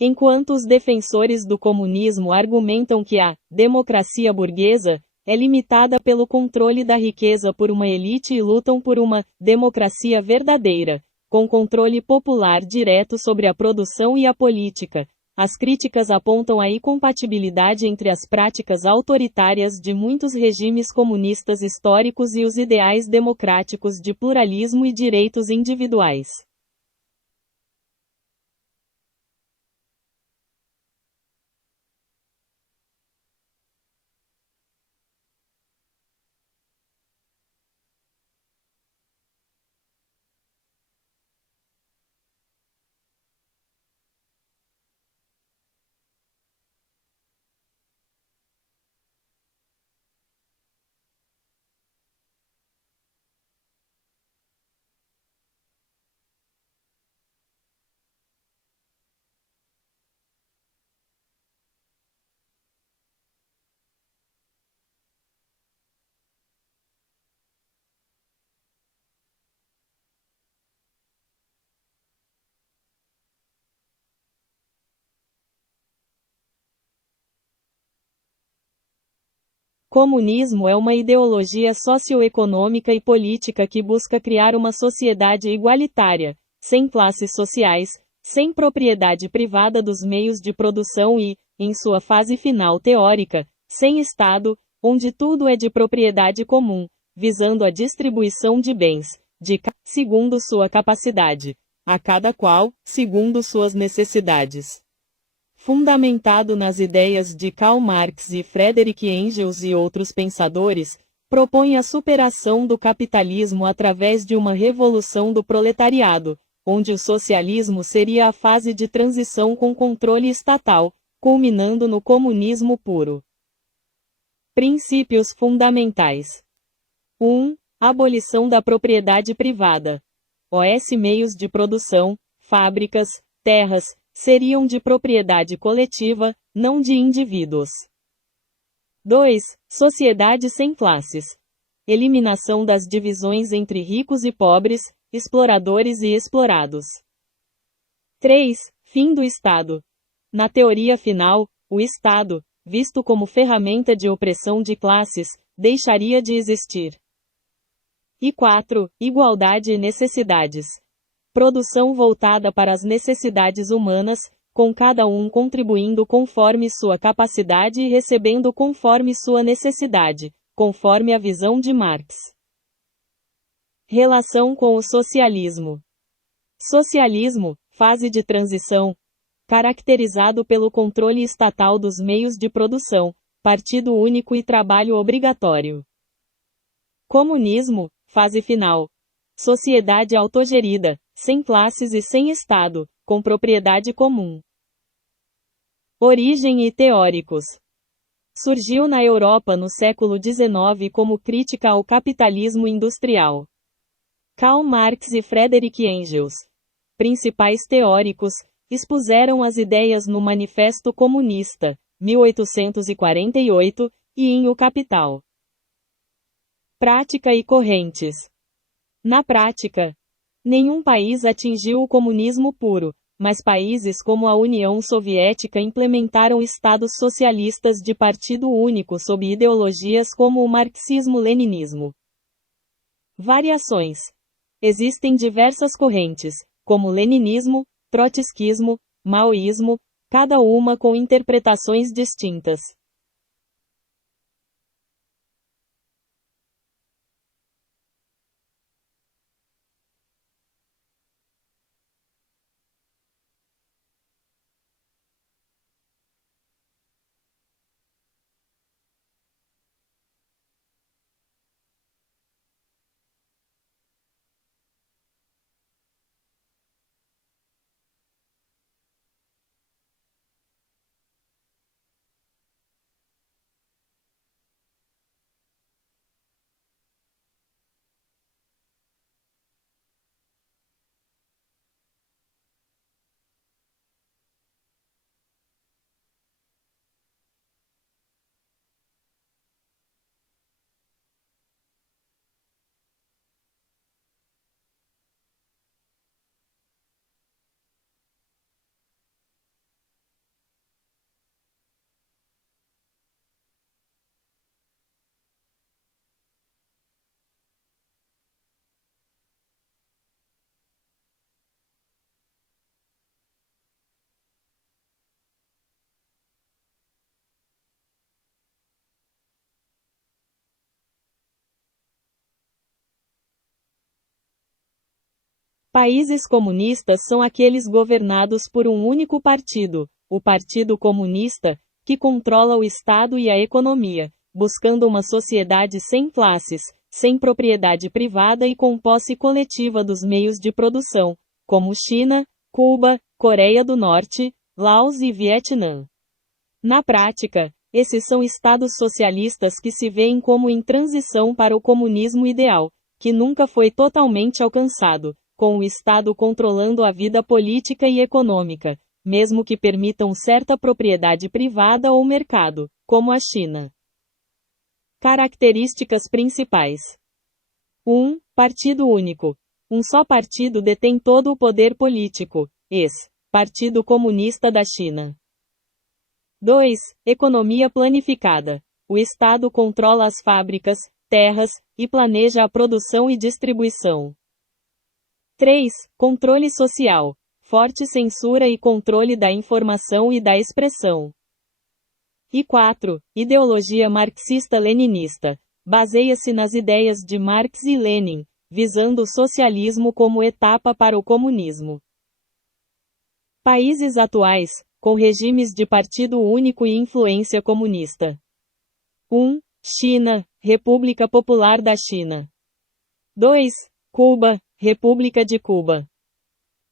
Enquanto os defensores do comunismo argumentam que a democracia burguesa é limitada pelo controle da riqueza por uma elite e lutam por uma democracia verdadeira, com controle popular direto sobre a produção e a política, as críticas apontam a incompatibilidade entre as práticas autoritárias de muitos regimes comunistas históricos e os ideais democráticos de pluralismo e direitos individuais. Comunismo é uma ideologia socioeconômica e política que busca criar uma sociedade igualitária, sem classes sociais, sem propriedade privada dos meios de produção e, em sua fase final teórica, sem Estado, onde tudo é de propriedade comum, visando a distribuição de bens, segundo sua capacidade, a cada qual, segundo suas necessidades. Fundamentado nas ideias de Karl Marx e Friedrich Engels e outros pensadores, propõe a superação do capitalismo através de uma revolução do proletariado, onde o socialismo seria a fase de transição com controle estatal, culminando no comunismo puro. Princípios fundamentais. 1. Abolição da propriedade privada. Os meios de produção, fábricas, terras, seriam de propriedade coletiva, não de indivíduos. 2. Sociedade sem classes. Eliminação das divisões entre ricos e pobres, exploradores e explorados. 3. Fim do Estado. Na teoria final, o Estado, visto como ferramenta de opressão de classes, deixaria de existir. E 4. Igualdade e necessidades. Produção voltada para as necessidades humanas, com cada um contribuindo conforme sua capacidade e recebendo conforme sua necessidade, conforme a visão de Marx. Relação com o socialismo. Socialismo, fase de transição, caracterizado pelo controle estatal dos meios de produção, partido único e trabalho obrigatório. Comunismo, fase final. Sociedade autogerida, sem classes e sem Estado, com propriedade comum. Origem e teóricos. Surgiu na Europa no século XIX como crítica ao capitalismo industrial. Karl Marx e Friedrich Engels, principais teóricos, expuseram as ideias no Manifesto Comunista, 1848, e em O Capital. Prática e correntes. Na prática, nenhum país atingiu o comunismo puro, mas países como a União Soviética implementaram estados socialistas de partido único sob ideologias como o marxismo-leninismo. Variações. Existem diversas correntes, como leninismo, trotskismo, maoísmo, cada uma com interpretações distintas. Países comunistas são aqueles governados por um único partido, o Partido Comunista, que controla o Estado e a economia, buscando uma sociedade sem classes, sem propriedade privada e com posse coletiva dos meios de produção, como China, Cuba, Coreia do Norte, Laos e Vietnã. Na prática, esses são estados socialistas que se veem como em transição para o comunismo ideal, que nunca foi totalmente alcançado, com o Estado controlando a vida política e econômica, mesmo que permitam certa propriedade privada ou mercado, como a China. Características principais. 1. Partido único. Um só partido detém todo o poder político, Partido Comunista da China. 2. Economia planificada. O Estado controla as fábricas, terras, e planeja a produção e distribuição. 3. Controle social. Forte censura e controle da informação e da expressão. E 4. Ideologia marxista-leninista. Baseia-se nas ideias de Marx e Lenin, visando o socialismo como etapa para o comunismo. Países atuais, com regimes de partido único e influência comunista. 1. China, República Popular da China. 2. Cuba, República de Cuba.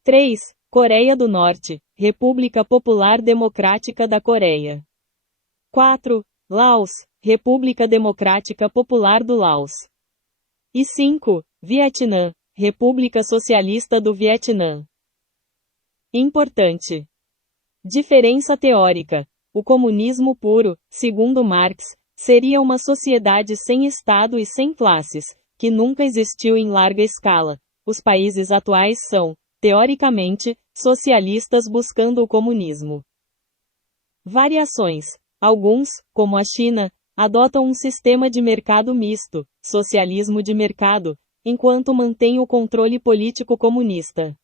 3. Coreia do Norte, República Popular Democrática da Coreia. 4. Laos, República Democrática Popular do Laos. E 5. Vietnã, República Socialista do Vietnã. Importante. Diferença teórica. O comunismo puro, segundo Marx, seria uma sociedade sem Estado e sem classes, que nunca existiu em larga escala. Os países atuais são, teoricamente, socialistas buscando o comunismo. Variações. Alguns, como a China, adotam um sistema de mercado misto, socialismo de mercado, enquanto mantém o controle político comunista.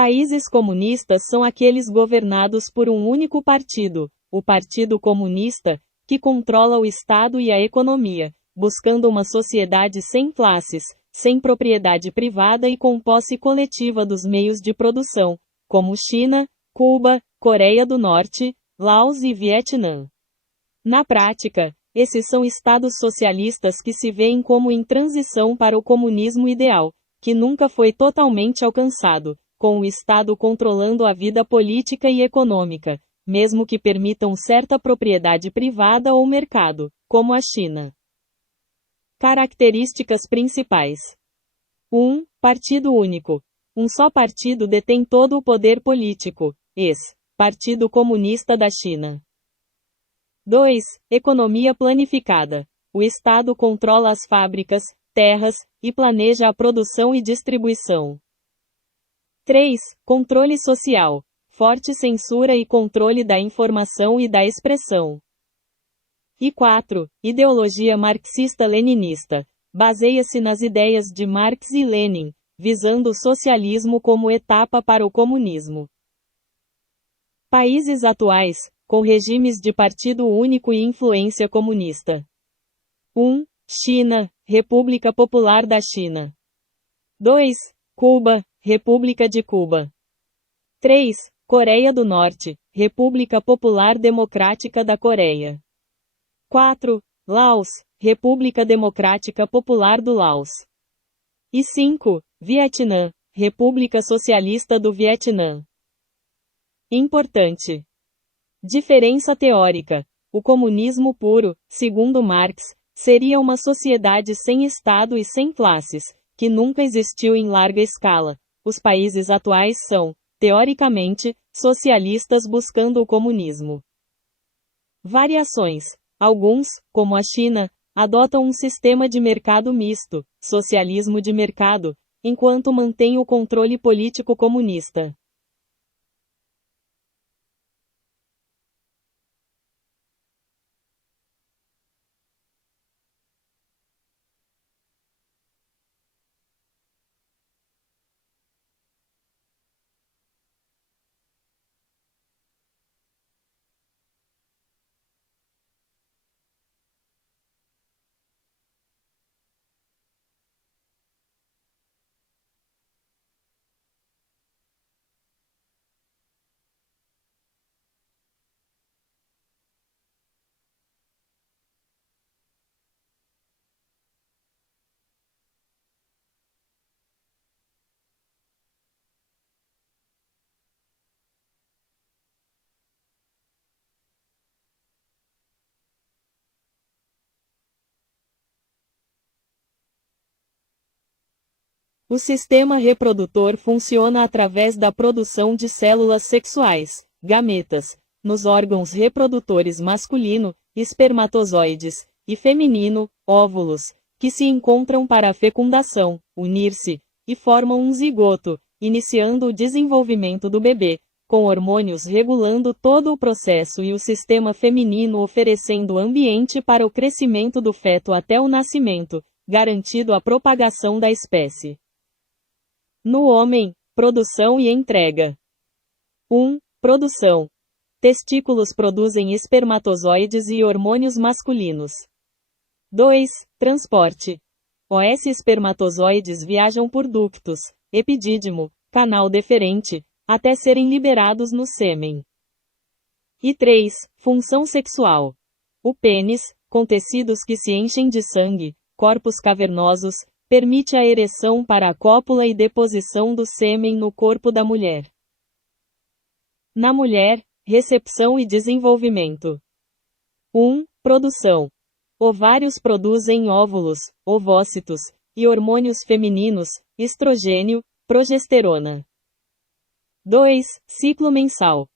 Países comunistas são aqueles governados por um único partido, o Partido Comunista, que controla o Estado e a economia, buscando uma sociedade sem classes, sem propriedade privada e com posse coletiva dos meios de produção, como China, Cuba, Coreia do Norte, Laos e Vietnã. Na prática, esses são estados socialistas que se veem como em transição para o comunismo ideal, que nunca foi totalmente alcançado, com o Estado controlando a vida política e econômica, mesmo que permitam certa propriedade privada ou mercado, como a China. Características principais. 1. Partido único. Um só partido detém todo o poder político, Partido Comunista da China. 2. Economia planificada. O Estado controla as fábricas, terras, e planeja a produção e distribuição. 3. Controle social. Forte censura e controle da informação e da expressão. E 4. Ideologia marxista-leninista. Baseia-se nas ideias de Marx e Lenin, visando o socialismo como etapa para o comunismo. Países atuais, com regimes de partido único e influência comunista. 1. China, República Popular da China. 2. Cuba, República de Cuba. 3. Coreia do Norte, República Popular Democrática da Coreia. 4. Laos, República Democrática Popular do Laos. E 5. Vietnã, República Socialista do Vietnã. Importante. Diferença teórica. O comunismo puro, segundo Marx, seria uma sociedade sem Estado e sem classes, que nunca existiu em larga escala. Os países atuais são, teoricamente, socialistas buscando o comunismo. Variações. Alguns, como a China, adotam um sistema de mercado misto, socialismo de mercado, enquanto mantém o controle político comunista. O sistema reprodutor funciona através da produção de células sexuais, gametas, nos órgãos reprodutores masculino, espermatozoides, e feminino, óvulos, que se encontram para a fecundação, unir-se, e formam um zigoto, iniciando o desenvolvimento do bebê, com hormônios regulando todo o processo e o sistema feminino oferecendo ambiente para o crescimento do feto até o nascimento, garantindo a propagação da espécie. No homem, produção e entrega. 1. Produção. Testículos produzem espermatozoides e hormônios masculinos. 2. Transporte. Os espermatozoides viajam por ductos, epidídimo, canal deferente, até serem liberados no sêmen. E 3. Função sexual. O pênis, com tecidos que se enchem de sangue, corpos cavernosos, permite a ereção para a cópula e deposição do sêmen no corpo da mulher. Na mulher, recepção e desenvolvimento. 1. Produção. Ovários produzem óvulos, ovócitos, e hormônios femininos, estrogênio, progesterona. 2. Ciclo mensal.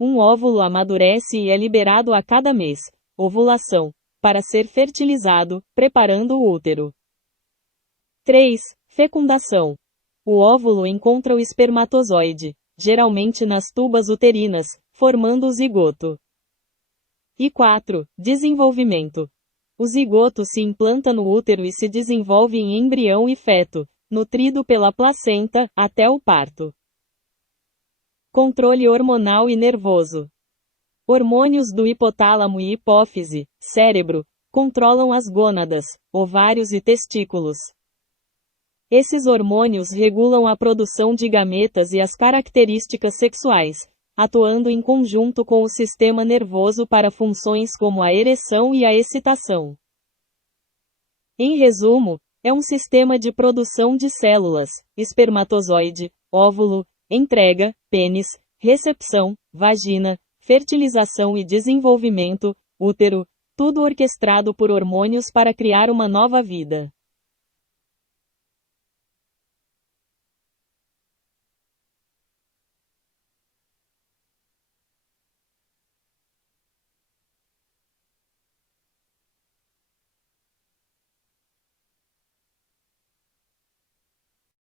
Um óvulo amadurece e é liberado a cada mês, ovulação, para ser fertilizado, preparando o útero. 3. Fecundação. O óvulo encontra o espermatozoide, geralmente nas tubas uterinas, formando o zigoto. E 4. Desenvolvimento. O zigoto se implanta no útero e se desenvolve em embrião e feto, nutrido pela placenta, até o parto. Controle hormonal e nervoso. Hormônios do hipotálamo e hipófise, cérebro, controlam as gônadas, ovários e testículos. Esses hormônios regulam a produção de gametas e as características sexuais, atuando em conjunto com o sistema nervoso para funções como a ereção e a excitação. Em resumo, é um sistema de produção de células, espermatozoide, óvulo, entrega, pênis, recepção, vagina, fertilização e desenvolvimento, útero, tudo orquestrado por hormônios para criar uma nova vida.